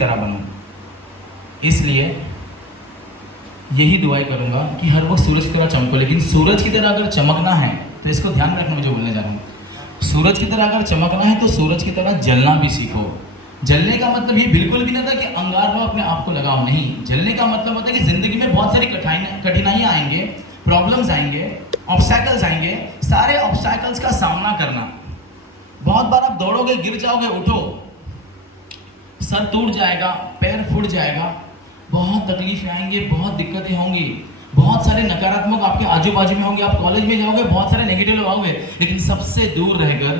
तरह बनूं। इसलिए यही दुआएं करूंगा कि हर वक्त सूरज की तरह चमको। लेकिन सूरज की तरह अगर चमकना है तो इसको ध्यान में रखना, मैं जो बोलने जा रहा हूँ, सूरज की तरह अगर चमकना है तो सूरज की तरह जलना भी सीखो। जलने का मतलब ये बिल्कुल भी नहीं था कि अंगार में अपने आप को लगाओ, नहीं। जलने का मतलब होता है कि जिंदगी में बहुत सारी कठिनाइयाँ आएंगे, प्रॉब्लम्स आएंगे, ऑब्स्टैकल्स आएंगे, सारे ऑब्स्टैकल्स का सामना करना। बहुत बार आप दौड़ोगे, गिर जाओगे, उठो, सर टूट जाएगा, पैर फूट जाएगा, बहुत तकलीफें आएंगी, बहुत दिक्कतें होंगी, बहुत सारे नकारात्मक आपके आजू बाजू में होंगे। आप कॉलेज में जाओगे, बहुत सारे नेगेटिव लोग आओगे, लेकिन सबसे दूर रहकर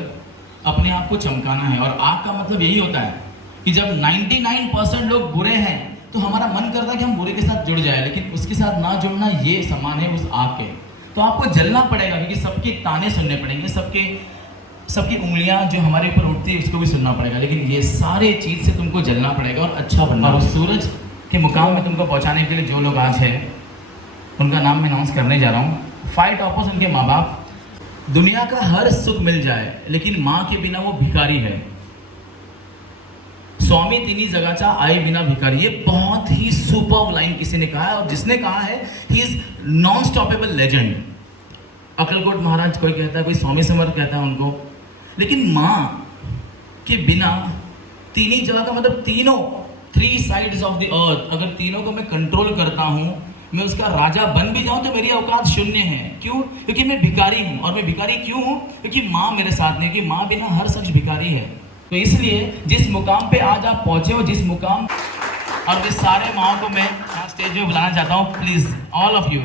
अपने आप को चमकाना है। और आग का मतलब यही होता है कि जब 99% लोग बुरे हैं तो हमारा मन करता है कि हम बुरे के साथ जुड़ जाए, लेकिन उसके साथ ना जुड़ना ये समान है उस आग के। तो आपको जलना पड़ेगा, क्योंकि सबके ताने सुनने पड़ेंगे, सबकी उंगलियां जो हमारे ऊपर उठती है उसको भी सुनना पड़ेगा, लेकिन ये सारे चीज़ से तुमको जलना पड़ेगा और अच्छा बनना। और उस सूरज के मुकाम में तुमको पहुंचाने के लिए जो लोग आज हैं उनका नाम मैं अनाउंस करने जा रहा हूँ। 5 टॉपर्स, उनके माँ बाप। दुनिया का हर सुख मिल जाए लेकिन माँ के बिना वो भिखारी है। स्वामी तिन्ही जगाचा आई बिना भिखारी, ये बहुत ही सुपर लाइन किसी ने कहा है, और जिसने कहा है he is non stoppable legend. Akkalkot Maharaj कोई कहता है, कोई स्वामी समर्थ कहता है उनको। लेकिन माँ के बिना तीन जगह का मतलब तीनों 3 साइड्स ऑफ द अर्थ, अगर तीनों को मैं कंट्रोल करता हूँ, मैं उसका राजा बन भी जाऊँ तो मेरी औकात शून्य है। क्यों? क्योंकि मैं भिखारी हूँ। और मैं भिखारी क्यों हूँ? क्योंकि माँ मेरे साथ नहीं, क्योंकि माँ बिना हर शख्स भिखारी है। तो इसलिए जिस मुकाम पे आज आप पहुँचे हो, जिस मुकाम, और वे सारे माओ को मैं यहाँ स्टेज पे बुलाना चाहता हूँ, please all of you.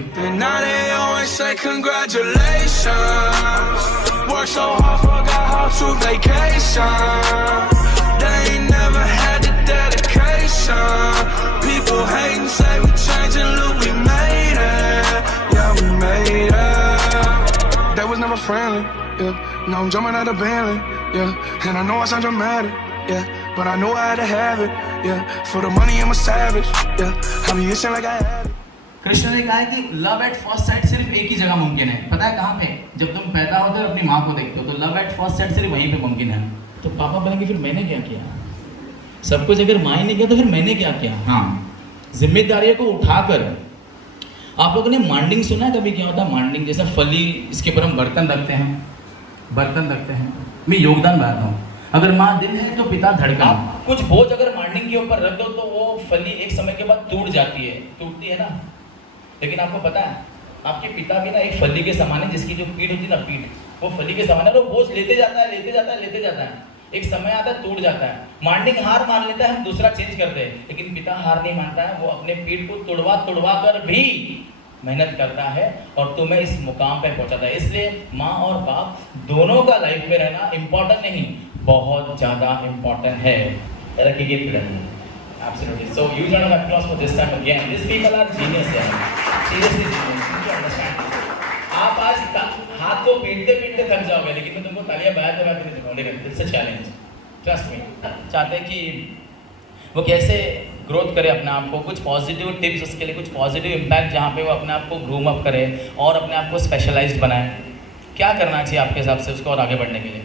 Friendly, yeah. Now I'm jumping out of Bentley, yeah. And I know I sound dramatic, yeah. But I know I had to have it, yeah. For the money I'm a savage, yeah. I be itching like I have it. Krishna ने कहा है कि love at first sight सिर्फ एक ही जगह मुमकिन है। पता है कहाँ पे? जब तुम पैदा होते हो अपनी माँ को देखते हो, तो लव एट फर्स्ट साइट सिर्फ वहीं पे मुमकिन है। तो पापा बोलेंगे फिर मैंने क्या किया? सब कुछ अगर माँ ही नहीं किया तो फिर मैंने क्या किया? हाँ, जिम्मेदारियों को उठाकर। आप लोगों ने मांडिंग सुना है कभी? क्या होता है मांडिंग? जैसा फली, इसके ऊपर हम बर्तन रखते हैं, मैं योगदान बनाता हूँ। अगर माँ दिल है तो पिता धड़कन। कुछ बोझ अगर मांडिंग के ऊपर रख दो तो वो फली एक समय के बाद टूटती है ना। लेकिन आपको पता है आपके पिता भी ना एक फली के समान है, जिसकी जो पीठ होती है ना, पीठ, वो फली के समान है। वो बोझ लेते जाता है, एक समय आता है टूट जाता है। मांडिंग हार मान लेता है, हम दूसरा चेंज करते हैं, लेकिन पिता हार नहीं मानता है। वो अपने पीठ को तुड़वा कर भी मेहनत करता है और तुम्हें इस मुकाम पे पहुंचाता है। इसलिए माँ और बाप दोनों का लाइफ में रहना इम्पोर्टेंट नहीं, बहुत ज़्यादा इम्पोर्टेंट है। रखिए पीढ़ी। Absolutely. So huge round of applause for this time again. These people are genius, यार. Seriously genius. You need to understand. आप आज हाथ को पीटते थक जाओगे, लेकिन मैं तुमको तालियां बजाते नहीं सिखाऊंगा। It's a challenge. Trust me. चाहते हैं कि वो कैसे ग्रोथ करे अपने आप को, कुछ पॉजिटिव टिप्स उसके लिए, कुछ पॉजिटिव इम्पैक्ट जहाँ पे वो अपने आप को ग्रूम अप करे और अपने आप को स्पेशलाइज्ड बनाए। क्या करना चाहिए आपके हिसाब से उसको और आगे बढ़ने के लिए?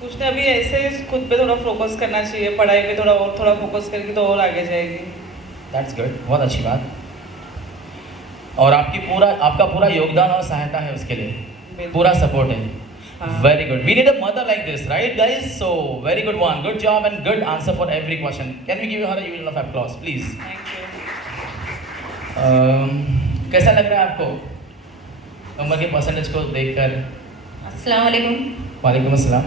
कुछ नहीं, अभी ऐसे खुद पे थोड़ा फोकस करना चाहिए, पढ़ाई पे थोड़ा फोकस करके तो और आगे जाएगी। दैट्स गुड, बहुत अच्छी बात। और आपका पूरा योगदान और सहायता है उसके लिए, पूरा सपोर्ट है। Very good. We need a mother like this, right guys? So very good one, good job and good answer for every question. Can we give her a huge round of applause please? Thank you. कैसा लग रहा है आपको उम्र के percentage को देखकर? अस्सलाम वालेकुम। वालेकुम अस्सलाम।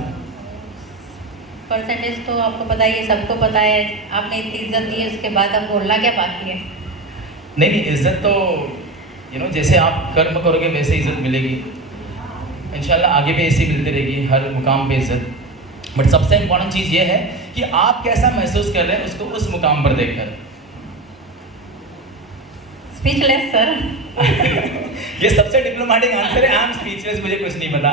परसेंटेज तो आपको पता ही है, सबको पता है। आपने इतनी इज्जत दी है, उसके बाद अब बोलना क्या बाकी है? नहीं, इज्जत तो जैसे आप कर्म करोगे वैसे इज्जत मिलेगी इंशाल्लाह। आगे भी ऐसी मिलती रहेगी, हर मुकाम पे इज्जत। बट सबसे इम्पोर्टेंट चीज़ ये है कि आप कैसा महसूस कर रहे हैं उसको उस मुकाम पर देखकर। Speechless sir. ये सबसे डिप्लोमेटिक आंसर है। आई एम स्पीचलेस, मुझे कुछ नहीं पता।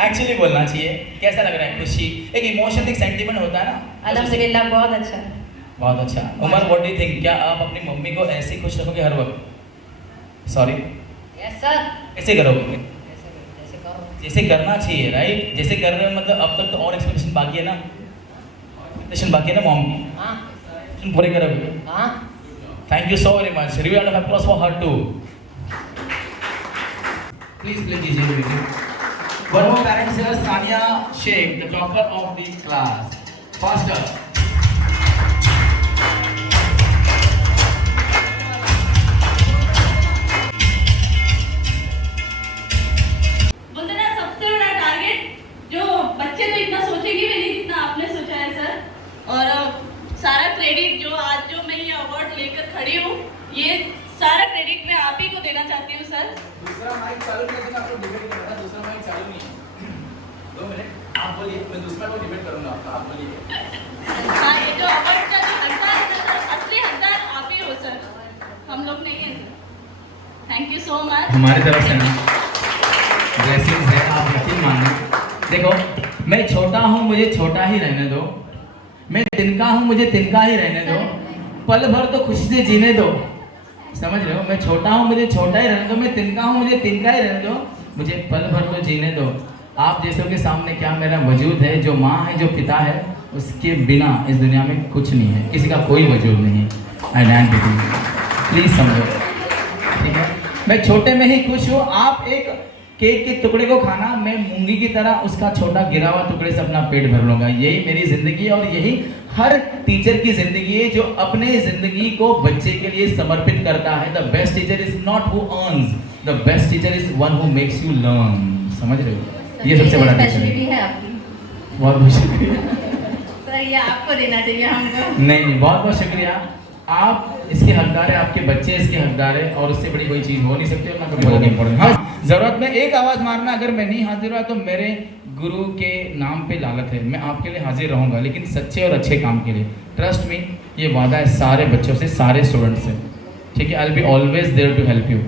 एक्चुअली बोलना चाहिए। कैसा लग रहा है? खुशी, एक इमोशन, एक सेंटीमेंट होता है ना। अल्हम्दुलिल्लाह, बहुत अच्छा। बहुत अच्छा। Umar, what do you think? क्या आप अपनी मम्मी को ऐसे खुश रखोगे हर वक्त? Sorry, yes sir. कैसे करोगे? जैसे करो, जैसे करना चाहिए, राइट? जैसे कर रहे हो मतलब अब तक तो और एक्सपेक्टेशन बाकी है ना? एक्सपेक्टेशन बाकी है ना मॉम की? हाँ। पूरे करोगे? हाँ, thank you so very much. Round of applause for her too. Please play DJ video. One more parent here, Sania Sheikh, the topper of the class. Faster. बोलते ना सबसे बड़ा टारगेट जो बच्चे तो इतना सोचेंगे भी नहीं जितना आपने सोचा है सर. और सारा क्रेडिट जो आज जो मैं ये अवार्ड लेकर खड़ी हूँ, ये सारा क्रेडिट मैं आप ही को देना चाहती हूँ सर. दूसरा माइक चालू कर देना, आपको डिबेट करना था. दूसरा माइक चालू नहीं है. 2 मिनट आप बोलिए, मैं दूसरा को डिबेट करूंगा आपका. आप बोलिए. हाँ, ये जो अवार्ड का जो हकदार है ना सर, असली हकदार आप ही हो सर, हम लोग नहीं हैं sir. Thank you so much. हमारी तरफ से ना ब्लेसिंग्स है, आप यकीन मानो. देखो, मैं छोटा हूँ, मुझे छोटा ही रहने दो. मैं तिनका हूँ, मुझे तिनका ही रहने दो. पल भर तो खुशी से जीने दो. समझ रहे हो? मैं छोटा हूँ, मुझे छोटा ही रहने दो. मैं तिनका हूँ, मुझे तिनका ही रहने दो. मुझे पल भर तो जीने दो. आप जैसों के सामने क्या मेरा वजूद है, जो माँ है, जो पिता है, उसके बिना इस दुनिया में कुछ नहीं है. किसी का कोई वजूद नहीं है. आई डैंट विद यू. प्लीज समझो, ठीक है? मैं छोटे में ही खुश हूँ. आप एक केक के टुकड़े को खाना, मैं मूंगी की तरह उसका छोटा गिरा हुआ टुकड़े से अपना पेट भर लूंगा. यही मेरी जिंदगी है और यही हर टीचर की जिंदगी है, जो अपने जिंदगी को बच्चे के लिए समर्पित करता है. The best teacher is not who earns, the best teacher is one who makes you learn. समझ रहे हो? ये सबसे बड़ा टीचर स्पेशलिटी है. है आपकी बहुत बहुत शुक्रिया. सर, ये आपको देना चाहिए हमको. नहीं, बहुत बहुत शुक्रिया. आप इसके हकदार है, आपके बच्चे इसके हकदार है, और उससे बड़ी कोई चीज हो नहीं सकती. और ना कभी होगी इम्पोर्टेंट. हाँ, जरूरत में एक आवाज मारना. अगर मैं नहीं हाजिर हुआ तो मेरे गुरु के नाम पे लालत है. मैं आपके लिए हाजिर रहूंगा, लेकिन सच्चे और अच्छे काम के लिए. ट्रस्ट मी, ये वादा है सारे बच्चों से, सारे स्टूडेंट्स से. ठीक है? I will be always there to help you,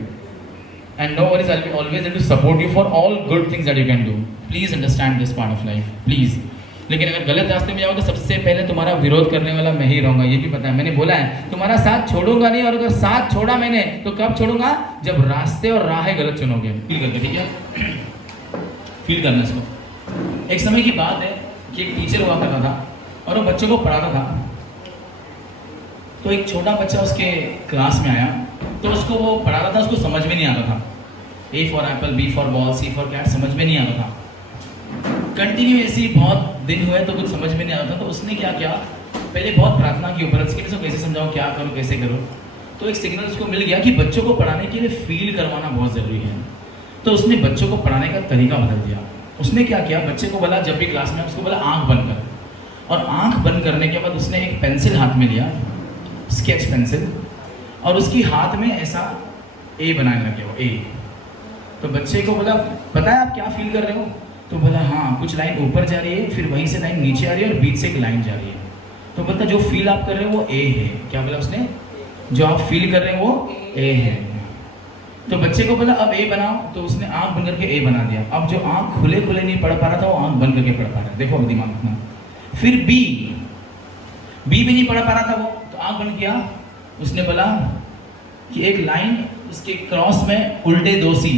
and no worries, I will be always there to support you for all good things that you can do. Please understand this part of life, please. लेकिन अगर गलत रास्ते में जाओ तो सबसे पहले तुम्हारा विरोध करने वाला मैं ही रहूंगा. ये भी पता है, मैंने बोला है तुम्हारा साथ छोड़ूंगा नहीं. और अगर साथ छोड़ा मैंने तो कब छोड़ूंगा? जब रास्ते और राहें गलत चुनोगे. फील करके, ठीक है? फील करना इसको. एक समय की बात है कि एक टीचर हुआ करता था और वो बच्चों को पढ़ाता था. तो एक छोटा बच्चा उसके क्लास में आया, तो उसको वो पढ़ाता था, उसको समझ में नहीं आता था. A for apple, B for ball, C for cat समझ में नहीं आता था. कंटिन्यू ऐसी बहुत दिन हुए तो कुछ समझ में नहीं आता था. तो उसने क्या किया, पहले बहुत प्रार्थना की ऊपर उसके लिए, कैसे समझाऊं, क्या करूं, कैसे करूं. तो एक सिग्नल उसको मिल गया कि बच्चों को पढ़ाने के लिए फील करवाना बहुत ज़रूरी है. तो उसने बच्चों को पढ़ाने का तरीका बदल दिया. उसने क्या किया, बच्चे को बोला, जब भी क्लास में उसको बोला आंख बंद कर. और आंख बंद करने के बाद उसने एक पेंसिल हाथ में लिया, स्केच पेंसिल, और उसकी हाथ में ऐसा ए बनाने लगे. वो ए. तो बच्चे को बोला, पता है आप क्या फील कर रहे हो? तो बोला हाँ, कुछ लाइन ऊपर जा रही है, फिर वहीं से लाइन नीचे आ रही है, और बीच से एक लाइन जा रही है. तो बोलता जो फील आप कर रहे हो वो ए है. क्या बोला उसने? जो आप फील कर रहे हो वो ए है. तो बच्चे को बोला अब ए बनाओ. तो उसने आंख बंद करके ए बना दिया. अब जो आंख खुले खुले नहीं पढ़ पा रहा था, वो आंख बंद करके पढ़ पा रहा है. देखो अब दिमाग अपना. फिर बी भी नहीं पढ़ पा रहा था वो, तो आंख बंद किया. उसने बोला कि एक लाइन उसके क्रॉस में उल्टे 2 सी,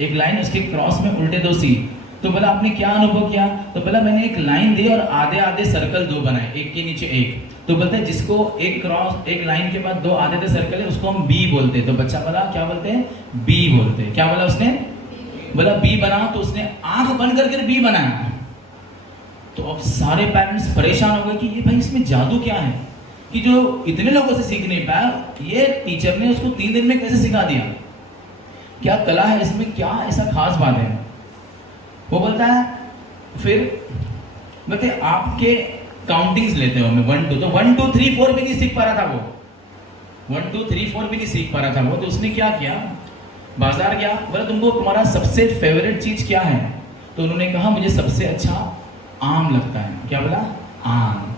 एक लाइन उसके क्रॉस में उल्टे 2 सी. तो बोला आपने क्या अनुभव किया? तो बोला मैंने एक लाइन दी और आधे आधे सर्कल 2 बनाए, एक के नीचे एक. तो बोलते हैं जिसको एक क्रॉस, एक लाइन के बाद 2 आधे आधे सर्कल है, उसको हम बी बोलते हैं. तो बच्चा बोला क्या बोलते हैं? बी बोलते हैं. क्या बोला उसने? बोला बी बनाओ. तो उसने आंख बंद करके बी बनाया. तो अब सारे पेरेंट्स परेशान हो गए कि ये भाई इसमें जादू क्या है कि जो इतने लोगों से सीख नहीं पाया, ये टीचर ने उसको 3 दिन में कैसे सिखा दिया? क्या कला है इसमें? क्या ऐसा खास बात है? वो बोलता है, फिर बोलते आपके काउंटिंग्स लेते हो मैं 1 2, तो 1 2 3 4 भी नहीं सीख पा रहा था वो. 1 2 3 4 भी नहीं सीख पा रहा था वो. तो उसने क्या किया, बाजार गया, बोला तुमको तुम्हारा सबसे फेवरेट चीज क्या है? तो उन्होंने कहा मुझे सबसे अच्छा आम लगता है. क्या बोला? आम.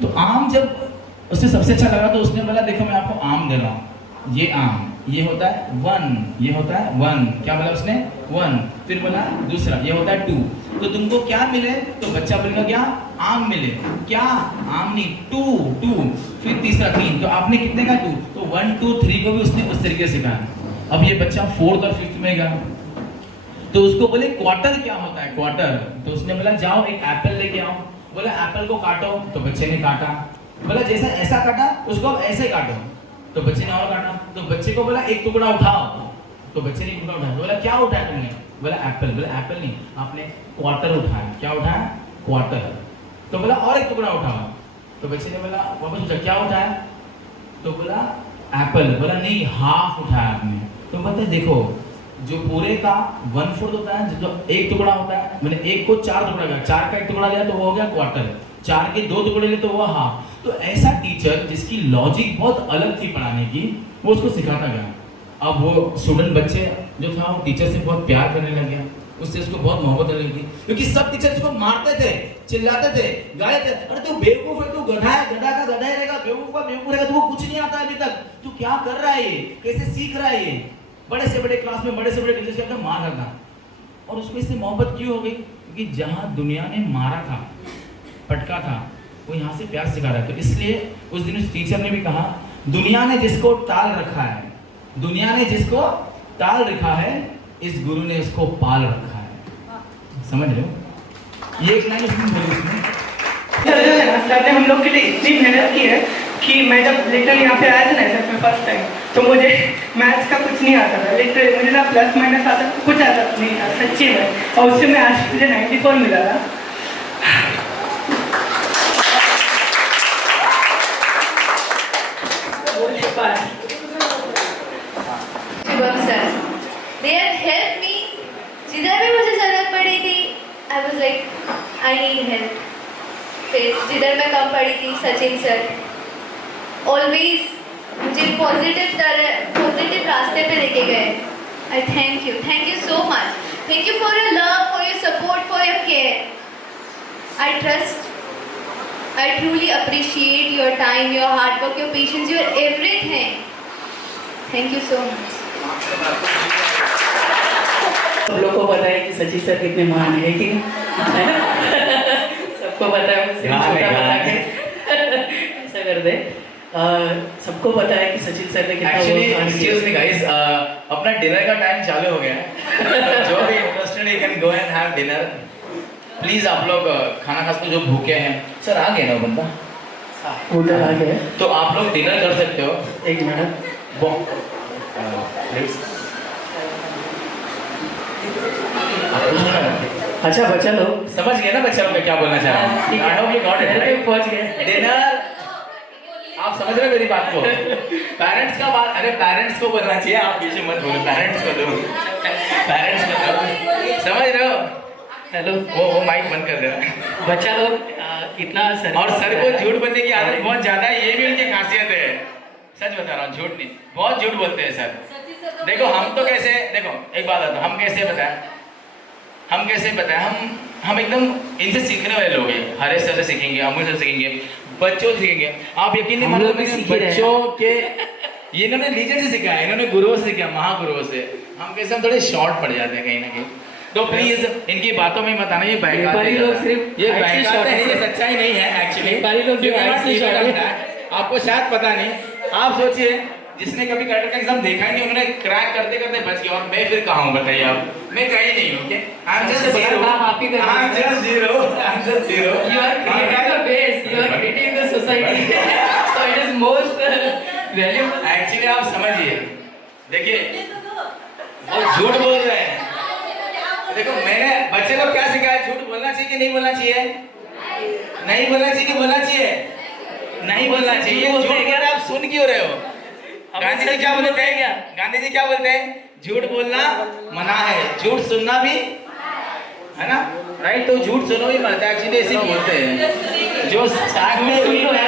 तो आम जब उसे सबसे अच्छा लगा तो उसने बोला देखो मैं आपको आम दे रहा हूँ, ये आम, ये होता है 1, ये होता है 1. क्या बोला उसने? 1. फिर बोला दूसरा, ये होता है 2. तो तुमको क्या मिले? तो बच्चा बोलेगा क्या? आम मिले. क्या? आम नहीं, 2. फिर तीसरा 3. तो आपने कितने का 2? तो 1 2 3 को भी उसने उस तरीके से सिखाया. अब ये बच्चा 4th और 5th में गया, तो उसको बोले क्वार्टर क्या होता है? क्वार्टर. तो उसने बोला जाओ एक एप्पल लेके आओ. बोला एप्पल को काटो. तो बच्चे ने काटा. बोला जैसा ऐसा काटा उसको अब ऐसे काटो। तो बच्चे ने और काटा, तो बच्चे को बोला एक टुकड़ा उठाओ, तो बच्चे ने एक टुकड़ा उठाया। बोला क्या उठाया तुमने? बोला एप्पल। बोला एप्पल नहीं, आपने क्वार्टर उठाया। क्या उठाया? क्वार्टर। तो बोला और एक टुकड़ा उठाओ। तो बच्चे ने बोला वापस पूछा क्या उठाया? तो बोला एप्पल। बोला नहीं, हाफ उठाया आपने। तो बोलते देखो जो पूरे का 1/4 होता है, जो एक टुकड़ा होता है, मैंने एक को 4 टुकड़ा किया, 4 का एक टुकड़ा लिया तो वो हो गया क्वार्टर, 4 के 2 टुकड़े लिए तो वो हाफ। तो ऐसा टीचर जिसकी लॉजिक बहुत अलग थी पढ़ाने की, वो उसको सिखाता गया। अब वो स्टूडेंट बच्चे जो था वो टीचर से बहुत प्यार करने लग गया, उससे उसको बहुत मोहब्बत करने लगी, क्योंकि सब टीचर उसको मारते थे, चिल्लाते थे, गाए थे, अरे तू बेवकूफ है, तू गधा है, गधा का गधा ही रहेगा, बेवकूफ का बेवकूफ रहेगा, तुमको कुछ नहीं आता अभी तक, तू क्या कर रहा है, ये कैसे सीख रहा है ये। बड़े से बड़े क्लास में बड़े से बड़े टीचर से मार करता। और उसको इससे मोहब्बत क्यों हो गई? क्योंकि जहां दुनिया ने मारा था, पटका था, वो यहाँ से प्यार सिखा रहा है। तो इसलिए उस दिन उस टीचर ने भी कहा, दुनिया ने जिसको टाल रखा है, दुनिया ने जिसको टाल रखा है, इस गुरु ने उसको पाल रखा है। समझ रहे हो? ये एक लाइन उसने बोली उसने। सर जो है ना, सर ने हम लोग के लिए इतनी मेहनत की है कि मैं जब लिटरली यहाँ पे आया था ना सर में फर्स्ट टाइम, तो मुझे मैथ्स का कुछ नहीं आता था। लिटरली मुझे ना प्लस माइनस आता था, कुछ आता नहीं था सच्ची में। और उससे मैं आज मुझे 94 मिला था। Shubham sir, they have helped me. जिधर भी मुझे जरूरत पड़ी थी, I was like, I need help. फिर जिधर मैं कम पड़ी थी, सचिन सर ऑलवेज मुझे पॉजिटिव रास्ते पे लेके गए। आई thank you so much. Thank you for your love, for your support, for your care. I trust, I truly appreciate your time, your hard work, your patience, your everything. Thank you so much. सब लोग को पता है कि Sachin sir कितने महान है कि नहीं, है ना? सबको पता है, छोटा बता के ऐसा कर दे। सबको पता है कि सचिन सर ने कितना एक्चुअली गाइस, अपना डिनर का टाइम चालू हो गया है। जो भी इंटरेस्टेड है can go and have dinner. Please आप लोग खाना खास जो भूखे हैं, सर आ गए ना वो बंदा, उधर आ गया, तो आप लोग डिनर कर सकते हो। एक मिनट। अच्छा बच्चा लोग समझ गए ना बच्चा लोग क्या बोलना चाह रहा हूँ। I hope you got it right. पहुंच गए डिनर, आप समझ रहे हैं मेरी बात को? पेरेंट्स का बात, अरे पेरेंट्स को बोलना चाहिए, आप पीछे मत बोलो, पेरेंट्स को दो, पेरेंट्स को दो। समझ रहे हो? हेलो, वो माइक बंद कर देना। बच्चा लोग कितना सर, और सर को झूठ बोलने की आदत बहुत ज्यादा है, ये भी उनकी खासियत है। सच बता रहा हूँ, झूठ नहीं, बहुत झूठ बोलते हैं सर। देखो हम तो कैसे, देखो एक बात आता, हम कैसे बताएं, हम एकदम इनसे सीखने वाले लोग हैं। हरेश सर से सीखेंगे, अमूल सर सीखेंगे, बच्चों से सीखेंगे। आप यकीन नहीं मानोगे, बच्चों के ये इन्होंने लीजेंड से सीखा है, इन्होंने गुरुओं से सीखा, महागुरुओं से। हम कैसे हम थोड़े शॉर्ट पड़ जाते हैं कहीं ना कहीं। तो प्लीज इनकी बातों में मत आना, ये बहकाते हैं, ये बहकाते हैं, ये सच्चाई नहीं है एक्चुअली। आपको शायद पता नहीं, आप सोचिए जिसने कभी कलेक्टर का एग्जाम देखा ही नहीं, उन्होंने क्रैक करते करते बच गया, और मैं फिर कहाँ हूँ बताइए आप? मैं कहीं नहीं हूँ। I am just zero, I am just zero, I am just zero. You are creating the base, you are creating the society, so it is most valuable. Actually आप समझिए, देखिए वो झूठ बोल रहे हैं। देखो मैंने बच्चे को क्या सिखाया, झूठ बोलना चाहिए कि नहीं बोलना चाहिए? नहीं बोलना चाहिए कि बोलना चाहिए? नहीं बोलना चाहिए। झूठ बोल रहे आप सुन क्यों रहे हो? गांधी जी क्या बोलते हैं? गांधी जी क्या बोलते हैं? झूठ बोलना मना है, झूठ सुनना भी है ना, राइट? तो झूठ सुनो भी मरता है, एक्चुअली ऐसे बोलते हैं जो साथ में सुन लो है,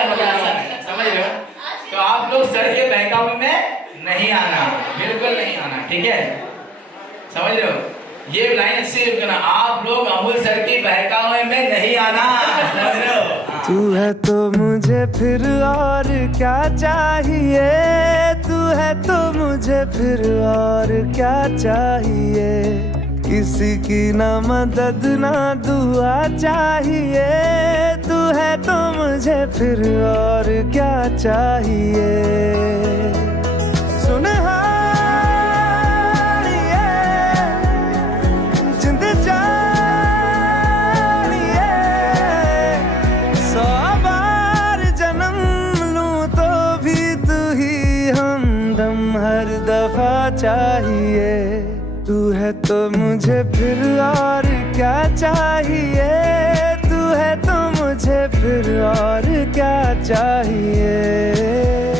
समझ रहे हो? तो आप लोग सर के बहकावे में नहीं आना, बिल्कुल नहीं आना, ठीक है? समझ रहे हो? ये लाइन अच्छी करना, आप लोग अमूल सर की बहकावे में नहीं आना, समझ रहे हो? तू है तो मुझे फिर और क्या चाहिए, तू है तो मुझे फिर और क्या चाहिए, किसी की ना मदद ना दुआ चाहिए, तू है तो मुझे फिर और क्या चाहिए। सुनहा जन्म दफा चाहिए। तू है तो मुझे फिर और क्या चाहिए, तू है तो मुझे फिर और क्या चाहिए।